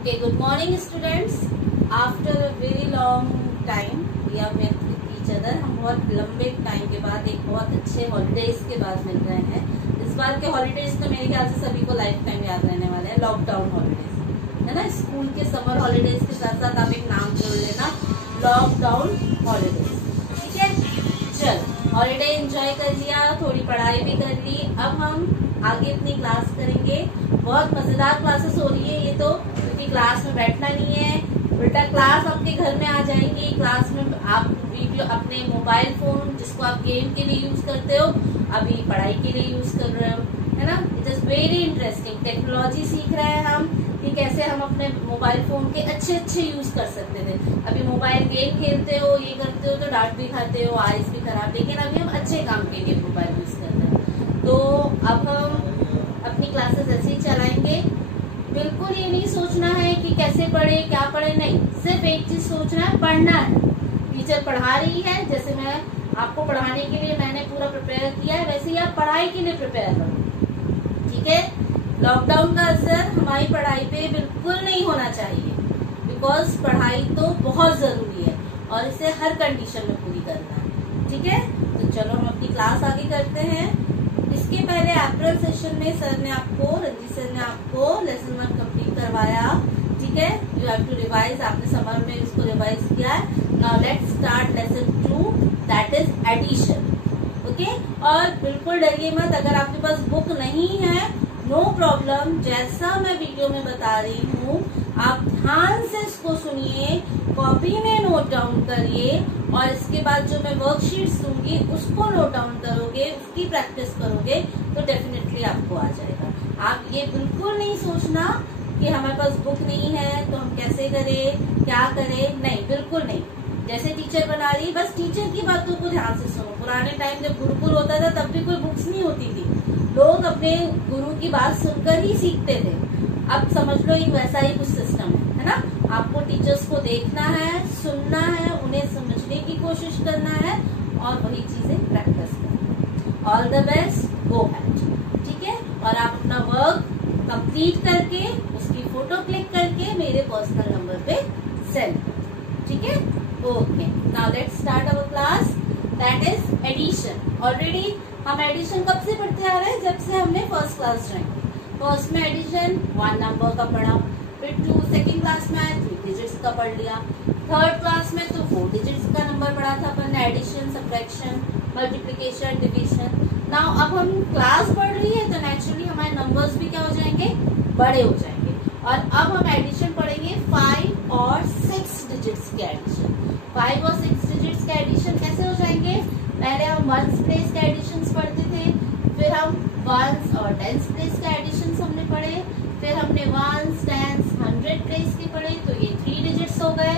Okay, good morning students. After a very long time we have met with each other. हम बहुत लंबे time के बाद एक बहुत अच्छे हॉलीडेज के बाद मिल रहे हैं. इस बार के हॉलीडेज तो मेरे ख्याल से सभी को लाइफ टाइम याद रहने वाले हैं. लॉकडाउन हॉलीडेज है ना. स्कूल के समर हॉलीडेज के साथ साथ आप एक नाम जोड़ लेना, लॉकडाउन हॉलीडेज. ठीक है, चल हॉलीडे एंजॉय कर लिया, थोड़ी पढ़ाई भी कर ली. अब हम आगे अपनी क्लास करेंगे. बहुत मजेदार क्लासेस हो रही है ये तो, क्योंकि क्लास में बैठना नहीं है बेटा. क्लास आपके घर में आ जाएंगी. क्लास में आप वीडियो अपने मोबाइल फोन जिसको आप गेम के लिए यूज करते हो, अभी पढ़ाई के लिए यूज कर रहे हो, है ना. It is very interesting. Technology सीख रहे हैं हम कि कैसे हम अपने मोबाइल फोन के अच्छे यूज कर सकते थे. अभी मोबाइल गेम खेलते हो, ये करते हो तो डांट भी खाते हो, आईज भी खराब. लेकिन अभी हम अच्छे काम के लिए मोबाइल यूज कर रहे हैं. तो अब हम अपनी क्लासेस ऐसे ही चलाएंगे. बिल्कुल ये नहीं सोचना है कि कैसे पढ़े क्या पढ़े, नहीं. सिर्फ एक चीज सोचना है, पढ़ना है. टीचर पढ़ा रही है, जैसे मैं आपको पढ़ाने के लिए मैंने पूरा प्रिपेयर किया है, वैसे ही आप पढ़ाई के लिए प्रिपेयर करो. ठीक है. लॉकडाउन का असर हमारी पढ़ाई पे बिल्कुल नहीं होना चाहिए, बिकॉज पढ़ाई तो बहुत जरूरी है और इसे हर कंडीशन में पूरी करना है. ठीक है, तो चलो हम अपनी क्लास आगे करते हैं. इसके पहले अप्रैल सेशन में रंजीत सर ने आपको लेसन 1 कंप्लीट करवाया. ठीक है, यू हैव टू रिवाइज. आपने समर में इसको रिवाइज किया है. Now let's start lesson 2, that is addition. Okay, और बिल्कुल डरिए मत. अगर आपके पास बुक नहीं है, नो प्रॉब्लम. जैसा मैं वीडियो में बता रही हूँ आप ध्यान से इसको सुनिए, कॉपी में नोट डाउन करिए, और इसके बाद जो मैं वर्कशीट्स दूंगी उसको नोट डाउन करोगे, उसकी प्रैक्टिस करोगे तो डेफिनेटली आपको आ जाएगा. आप ये बिल्कुल नहीं सोचना कि हमारे पास बुक नहीं है तो हम कैसे करें क्या करें, नहीं, बिल्कुल नहीं. जैसे टीचर बना रही, बस टीचर की बातों को ध्यान से सुनो. पुराने टाइम जब गुरुकुल होता था तब भी कोई बुक्स नहीं होती थी. लोग अपने गुरु की बात सुनकर ही सीखते थे. अब समझ लो एक वैसा ही कुछ सिस्टम है ना. आपको टीचर्स को देखना है, सुनना है, उन्हें समझने की कोशिश करना है और वही चीजें प्रैक्टिस करना. All the best, go had. ठीक है, और आप अपना वर्क कंप्लीट करके उसकी फोटो क्लिक करके मेरे पर्सनल नंबर पे सेंड. ठीक है, okay. Now let's start our class, that is addition. Already हम एडिशन कब से पढ़ते आ रहे हैं, जब से हमने फर्स्ट क्लास ज्वाइन. फर्स्ट में एडिशन 1 नंबर का पढ़ा, फिर 2 सेकेंड क्लास में आए 3 डिजिट्स का पढ़ लिया, थर्ड क्लास में तो 4 डिजिट्स का नंबर पढ़ा था अपन, addition, subtraction, multiplication, division. Now अब हम क्लास बढ़ रही है तो नेचुरली हमारे नंबर्स भी क्या हो जाएंगे, बड़े हो जाएंगे. और अब हम एडिशन पढ़ेंगे 5 और 6 डिजिट्स के एडिशन. 5 और 6 डिजिट्स के एडिशन कैसे हो जाएंगे. पहले हम वंस प्लेस के एडिशन पढ़ते थे, फिर हम वंस और टेंस प्लेस के एडिशन हमने पढ़े, फिर हमने वंस, टेंस, 100 प्लेस के पढ़े तो ये 3 डिजिट्स हो गए.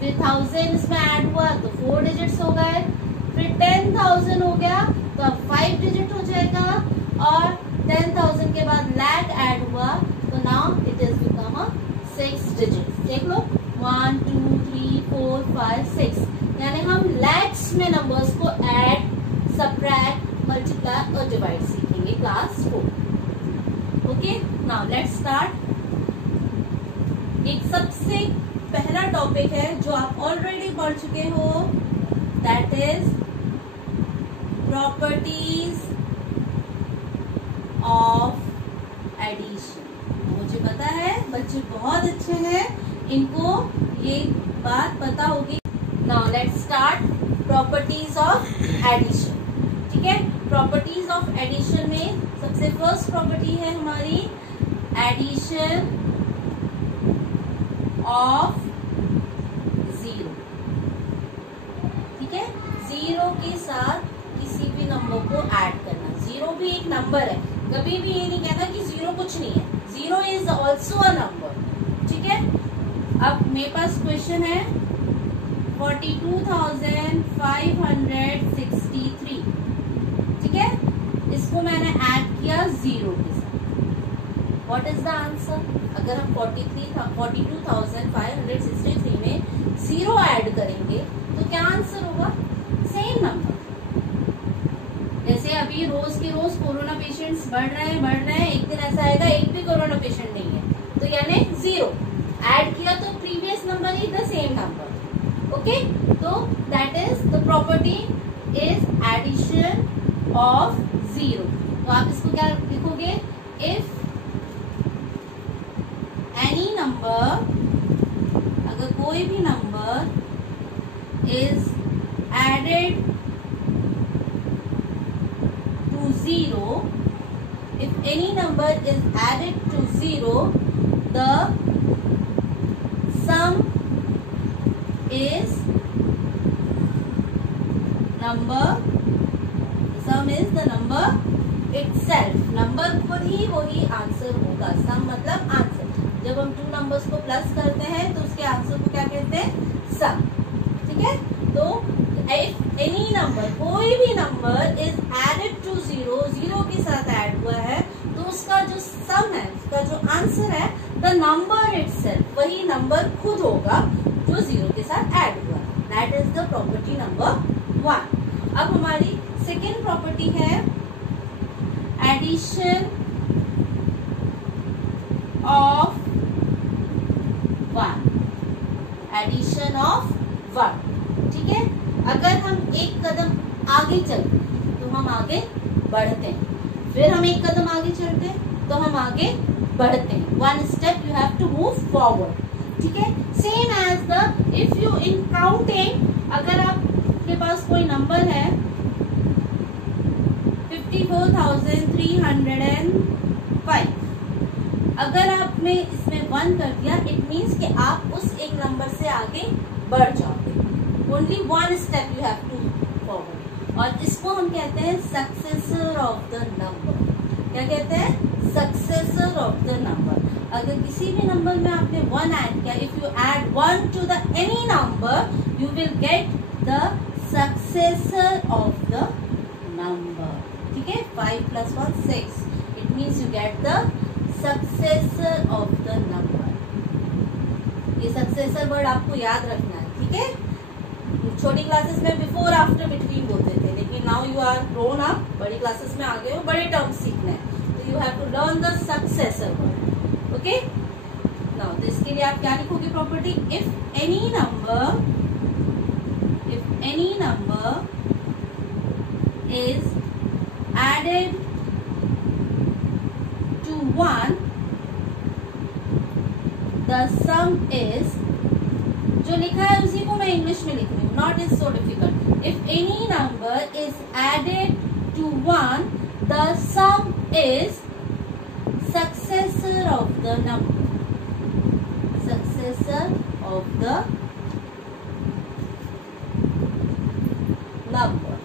फिर 1000 इसमें ऐड हुआ तो 4 डिजिट्स हो गए. फिर 10,000 हो गया तो अब 5 डिजिट हो जाएगा, और 10,000 के बाद लैख ऐड हुआ तो now it is become a 6 digit. देख लो 1 2 3 4 5 6, यानी हम लैक्स में नंबर्स को ऐड, सब्ट्रैक्ट, मल्टीप्लाई और डिवाइड सीखेंगे class 4. Okay, now let's start. एक सबसे पहला टॉपिक है जो आप ऑलरेडी पढ़ चुके हो, that is properties of addition. मुझे पता है बच्चे बहुत अच्छे हैं, इनको ये बात पता होगी. Now let's start properties of addition. ठीक है, प्रॉपर्टीज ऑफ एडिशन में सबसे फर्स्ट प्रॉपर्टी है हमारी एडिशन ऑफ 0. ठीक है, 0 के साथ किसी भी नंबर को ऐड करना. 0 भी एक नंबर है, कभी भी ये नहीं कहना कि 0 कुछ नहीं है. 0 इज ऑल्सो अ नंबर. ठीक है, अब मेरे पास क्वेश्चन है 42,563. ठीक है, इसको मैंने ऐड किया 0 के साथ. What is the answer. अगर हम 42,563 में 0 ऐड करेंगे तो क्या आंसर होगा, सेम नंबर. जैसे अभी रोज के रोज कोरोना पेशेंट्स बढ़ रहे हैं. एक दिन ऐसा आएगा एक भी कोरोना पेशेंट नहीं है तो यानी 0. same number. Okay, so that is the property is addition of zero. तो आप इसको क्या लिखोगे? If any number, अगर कोई भी number is added to zero, if any number is added to zero, the sum is number, sum is the number itself. Number खुद ही वही आंसर होगा. सम मतलब आंसर. जब हम टू नंबर्स को प्लस करते हैं तो उसके आंसर को क्या कहते हैं? सम. ठीक है. तो इफ एनी नंबर, कोई भी number is added to zero, zero के साथ ऐड हुआ है, तो उसका जो सम है, उसका जो आंसर है, द नंबर इटसेल्फ, वही नंबर खुद होगा जो जीरो के साथ ऐड हुआ. That is the property number 1. अब हमारी सेकेंड प्रॉपर्टी है एडिशन ऑफ 1. Addition of 1. ठीक है. अगर हम एक कदम आगे चलते तो हम आगे बढ़ते हैं, फिर हम एक कदम आगे चलते तो हम आगे बढ़ते हैं. 1 step you have to move forward. ठीक है. Same as the if you in counting, अगर आपके पास कोई नंबर है 54,305, अगर आपने इसमें 1 कर दिया, इट मीन्स कि आप उस एक नंबर से आगे बढ़ जाओगे. Only 1 step you have to forward. और इसको हम कहते हैं सक्सेसर ऑफ द नंबर. क्या कहते हैं? Successor of the number. अगर किसी भी नंबर में आपने 1 ऐड किया, if you add 1 to the any number, you will get the successor of the number. ठीक है. 5 + 1 6. It means you get the successor of the number. ये सक्सेसर वर्ड आपको याद रखना है. ठीक है. छोटी क्लासेस में बिफोर आफ्टर बिटवीन बोलते थे, लेकिन now you are grown up, बड़ी क्लासेस में आ गए हो, बड़े टर्म्स सीखने हैं, तो you have to learn the successor word. Okay. Now तो इसके लिए आप क्या लिखोगे? Property if any number is added to 1, the sum is, जो लिखा है उसी को मैं इंग्लिश में लिख रही हूँ, not is so difficult. If any number is added to 1, the sum is successor of the number. Successor of the number.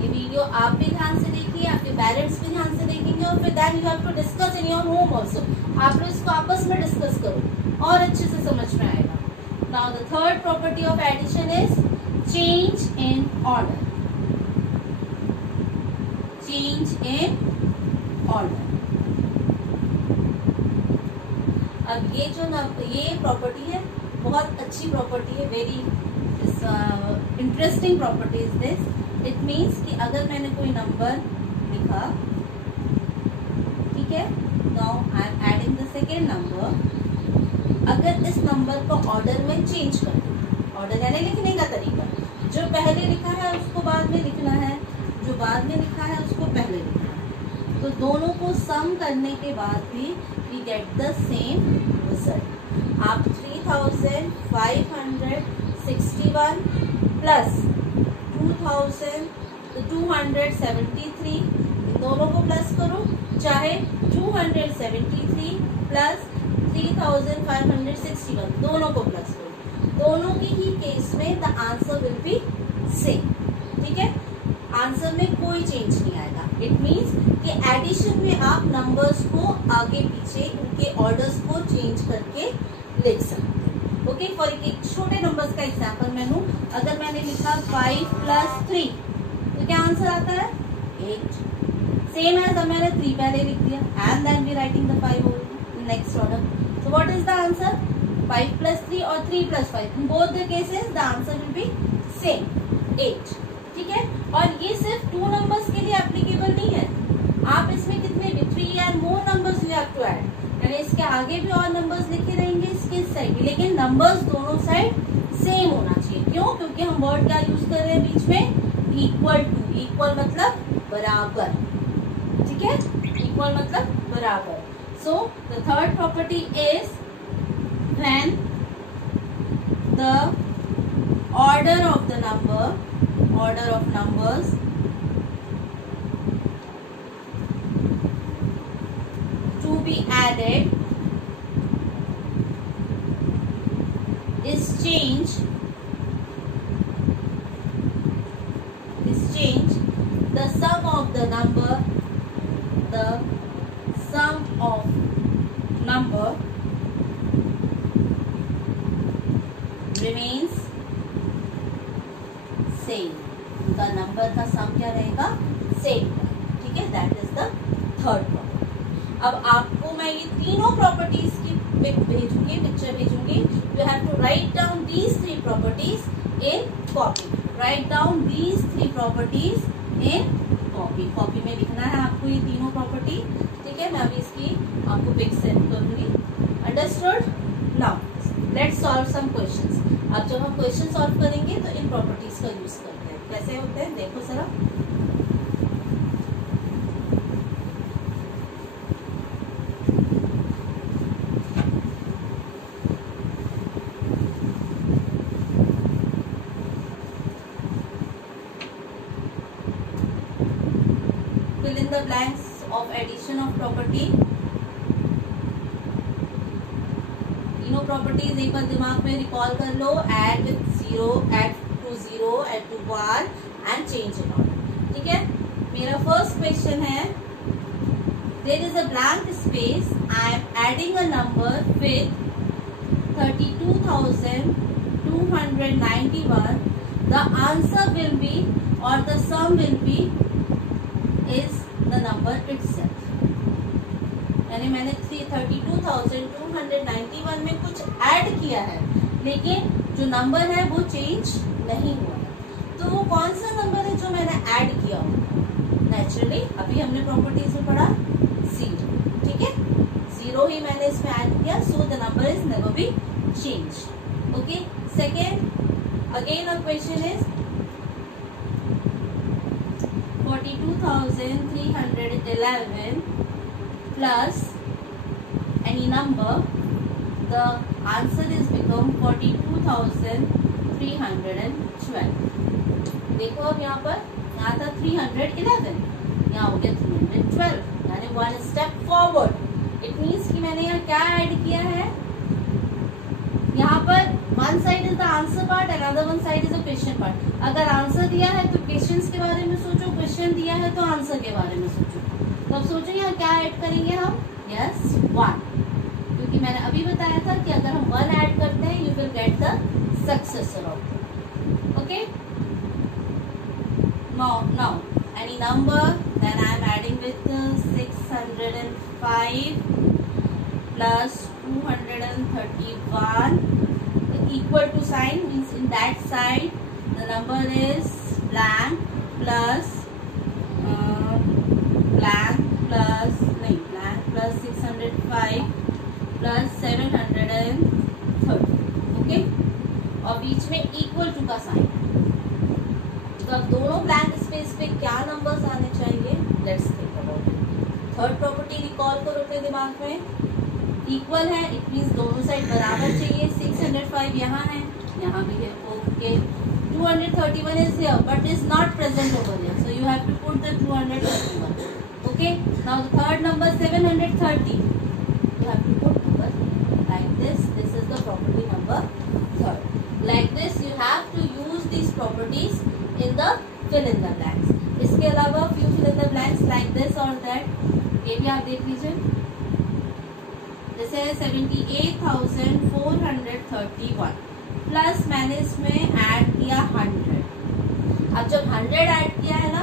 ये वीडियो आप भी ध्यान से देखिए, आपके पेरेंट्स भी ध्यान से देखेंगे, और फिर then you have to discuss in your home also. आप लोग इसको आपस में डिस्कस करो और अच्छे से समझ में आएगा. Now the third property of addition is change in order. Change in order. अब ये जो ये प्रॉपर्टी है, बहुत अच्छी प्रॉपर्टी है, very interesting property is this. It means कि अगर मैंने कोई नंबर लिखा, ठीक है, now I am adding the second number. अगर इस नंबर को ऑर्डर में चेंज कर दूं, ऑर्डर यानी लिखने का तरीका, जो पहले लिखा है उसको बाद में लिखना है, जो बाद में लिखा है उसको पहले लिखना है, तो दोनों को सम करने के बाद भी we get the same result. आप 3,561 प्लस 2,273, इन दोनों को प्लस करो, चाहे 273 प्लस 3,561, दोनों को प्लस करो. दोनों की ही केस में the answer will be same. ठीक है. आंसर में कोई चेंज नहीं आएगा. इट मीन्स कि एडिशन में आप नंबर्स को आगे पीछे उनके ऑर्डर्स को चेंज करके लिख सकते हैं. ओके. फॉर एक छोटे नंबर्स का एग्जांपल मैं लूं, अगर मैंने लिखा 5 + 3, तो क्या आंसर आता है? 8. सेम एज अब मैंने 3 पहले लिख दिया, and then we writing the 5 next order. So what is the answer? 5 + 3 और 3 + 5. In both the cases the answer will be same, 8. ठीक है. और ये सिर्फ 2 नंबर्स के लिए एप्लीकेबल नहीं है. आप इसमें कितने भी 3 and more numbers you have to add, यानी इसके आगे भी और नंबर्स लिखे रहेंगे, इसके इस साइड भी, लेकिन नंबर्स दोनों साइड सेम होना चाहिए। क्यों? क्योंकि हम वर्ड क्या यूज कर रहे हैं बीच में, इक्वल टू। इक्वल मतलब बराबर, ठीक है, इक्वल मतलब बराबर। So the third property is when the order of the number, order of numbers to be added is change, the sum of the number, the sum of number remains same. उनका number का सम क्या रहेगा, same, ठीक है। That is the third property. अब आपको मैं ये तीनों प्रॉपर्टीज की पिक भेजूंगी, पिक्चर भेजूंगी। You have to write down these three properties in copy. Write down these three properties in copy. Copy में लिखना है आपको ये तीनों प्रॉपर्टी, ठीक है। मैं अभी इसकी आपको पिक सेंड करूंगी। Understood? Now let's solve some questions. अब जब हम क्वेश्चन सॉल्व करेंगे तो इन प्रॉपर्टीज का यूज करते हैं। कैसे होते हैं देखो जरा। Fill in the blanks of addition of property। तीनों प्रॉपर्टीज एक बार दिमाग में रिकॉल कर लो। Add with zero, add to zero, add to one and change in order, ठीक है। मेरा फर्स्ट क्वेश्चन है, there is a blank space, I am adding a number with 32,291, the answer will be और the sum will be is the number itself. यानी मैंने 32,291 में कुछ add किया है, लेकिन जो नंबर है वो चेंज नहीं हुआ है। तो वो कौन सा नंबर है जो मैंने ऐड किया होगा? नेचुरली अभी हमने प्रॉपर्टीज में पढ़ा, जीरो, ठीक है। जीरो ही मैंने इसमें ऐड किया, so the number is never be change. Okay, second, again a question is 42,311 plus any number, the answer is become 42,312। देखो अब यहाँ पर, यहाँ था 311, यहाँ हो गया 312, यानी one step forward. It means कि मैंने यहाँ क्या ऐड किया है, यहाँ पर one side is the answer part, another one side is the question part. अगर आंसर दिया है तो क्वेश्चंस के बारे में सोचो, क्वेश्चन दिया है तो आंसर के बारे में सोचो। तो अब सोचो यहाँ क्या ऐड करेंगे हम, यस वन, क्योंकि मैंने अभी बताया था कि अगर हम वन ऐड करते हैं you will get the successor of it. Okay, now any number, then I am adding with 605 plus 231, the equal to sign means in that side the number is blank plus 605 plus 730, okay. और बीच में equal to का sign. तो अब दोनों blank space पे क्या numbers आने चाहिए, let's think about it. Third property recall करो अपने दिमाग में। इक्वल है, इट मीन्स दोनों साइड बराबर चाहिए। 605 यहाँ है, यहाँ भी है, okay. 231 is here but is not present over here, so you have to put the 231, okay। Now the third number 730, you have to put number like this is the property number third। Like this you have to use these properties in the fill in the blanks। इसके अलावा few fill in the blanks like this or that, ये भी आप देख लीजिए। जैसे 78,431 plus मैंने इसमें ऐड किया 100। अब जब 100 ऐड किया है ना,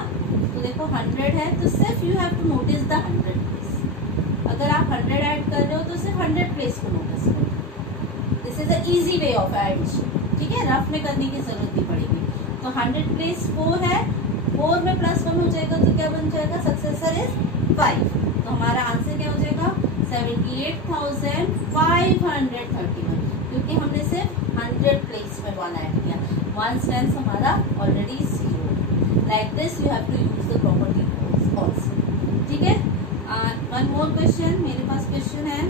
तो देखो 100 है तो सिर्फ you have to notice the 100 place. अगर आप 100 ऐड कर रहे हो तो सिर्फ 100 प्लेस को नोटिस करो। This is a easy way of addition, ठीक है, रफ में करने की जरूरत नहीं पड़ेगी। तो 100 प्लेस 4 है, 4 में प्लस 1 हो जाएगा तो क्या बन जाएगा, सक्सेसर इज 5। तो हमारा आंसर क्या हो जाएगा, 78,531। क्योंकि हमने सिर्फ 100 प्लेस में 1 ऐड किया। 1 स्टैंड्स हमारा already 0। Like this you have to use the property also. ठीक है, वन मोर क्वेश्चन, मेरे पास क्वेश्चन है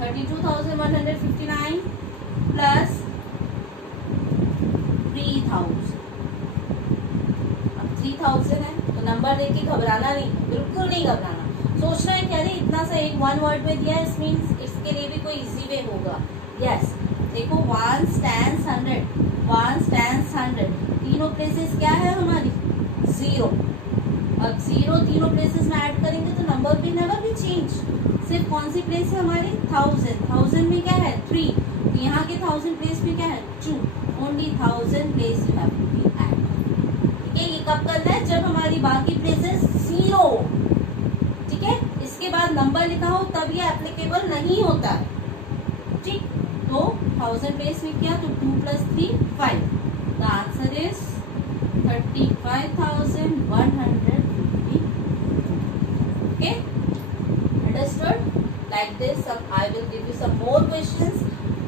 32,159 प्लस 3,000। अब 3,000 है तो नंबर देख के घबराना नहीं, बिल्कुल नहीं घबराना। सोचना है क्या नहीं, इतना सा एक 1 वर्ड में दिया है, इस मीन्स इसके लिए भी कोई इजी वे होगा। यस, देखो 1 स्टैंड्स 100, 1 स्टैंड्स 100, तीनों प्लेसेस क्या है हमारी 0। अब 0 तीनों प्लेसेस में ऐड करेंगे तो नंबर भी नेवर भी चेंज। सिर्फ कौन सी प्लेस है हमारी 1000, 1000 में क्या है 3, तो यहाँ के 1000 प्लेस में क्या है 2। Only 1000 place you have to be add. ठीक है, ये कब करना है, जब हमारी बाकी प्लेसेस 0। ठीक है, इसके बाद नंबर लिखा हो तब ये एप्लीकेबल नहीं होता है। ठीक, तो 1000 प्लेस में किया तो 2 + 3 5। The answer is 35,150। Okay, understood? Like this I will give you some more questions.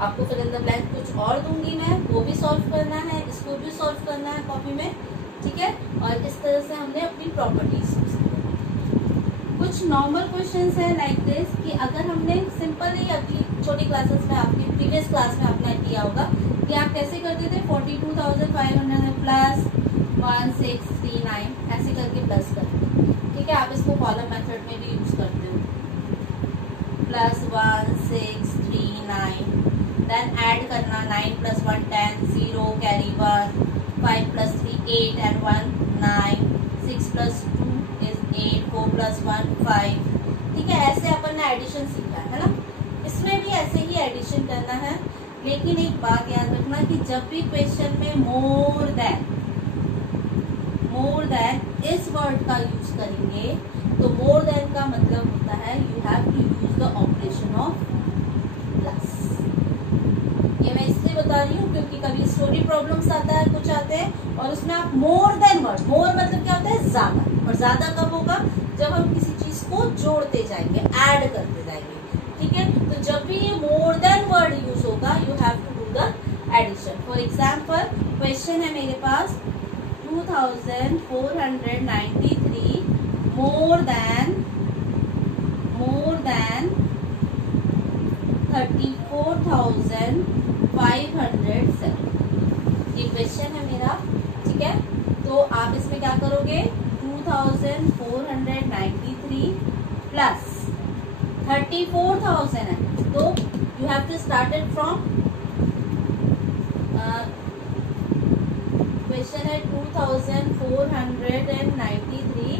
आपको फिल इन द ब्लैंक कुछ और दूंगी मैं, वो भी सॉल्व करना है, इसको भी सॉल्व करना है कॉपी में। ठीक है, और इस तरह से हमने अपनी प्रॉपर्टीज कुछ नॉर्मल क्वेश्चंस है लाइक दिस कि अगर हमने सिंपल ही अपनी छोटी क्लासेस में, आपकी प्रीवियस क्लास में आपने किया होगा कि आप कैसे करते थे 42,500 प्लस 1639 ऐसे करके प्लस करते। ठीक है, आप इसको कॉलम मेथड में भी यूज करते हो। प्लस 1639, देन ऐड करना 9 + 1 10, 0 कैरी 1, 5 + 3 8 and 1 9, 6 + 2 is 8, 4 + 1 5। ठीक है, ऐसे अपन ने एडिशन सीखा है ना, इसमें भी ऐसे ही एडिशन करना है। लेकिन एक बात याद रखना कि जब भी क्वेश्चन में मोर देन इस वर्ड का यूज करेंगे तो मोर देन का मतलब होता है you have to use the operation of plus. ये मैं इसलिए बता रही हूँ क्योंकि कभी स्टोरी प्रॉब्लम्स आता है, कुछ आते हैं और उसमें आप मोर देन वर्ड, मोर मतलब क्या होता है ज्यादा, और ज्यादा कब होगा जब हम किसी चीज को जोड़ते जाएंगे, ऐड करते जाएंगे। ठीक है, तो जब भी ये मोर देन वर्ड यूज होगा you have to do the addition. For example question है मेरे पास 2,493 मोर देन 34,507। ये क्वेश्चन है मेरा। ठीक है, तो आप इसमें क्या करोगे 2,493 प्लस 34,000 है, तो you have to start it from question है 2,493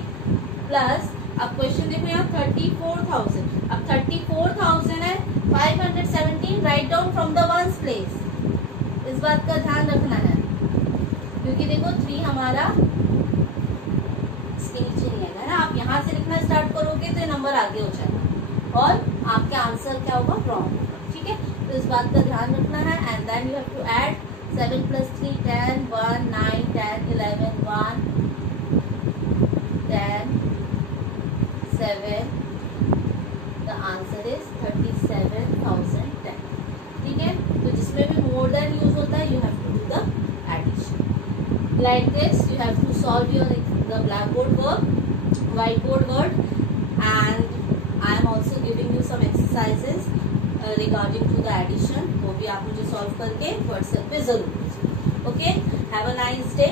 प्लस, अब क्वेश्चन देखो यहाँ 34,000, अब 34,000 है 517, write down from the ones place. इस बात का ध्यान रखना है क्योंकि देखो 3 हमारा इसके नीचे नहीं आएगा ना, आप यहाँ से लिखना स्टार्ट करोगे तो ये नंबर आगे हो जाएगा और आपके आंसर क्या होगा रॉन्ग होगा। ठीक है, तो इस बात का ध्यान रखना है। And then you have to add 7 + 3 10, 1 9 10 11 1 10 7। The answer is 37,010। ठीक है, तो जिसमें भी मोर देन यूज होता है you have to do the addition. Like this you have to solve your the blackboard work, whiteboard work, and I am also giving you some exercises regarding to the addition। वो भी आप मुझे solve करके WhatsApp पे जरूर भेजिए। Okay, have a nice day.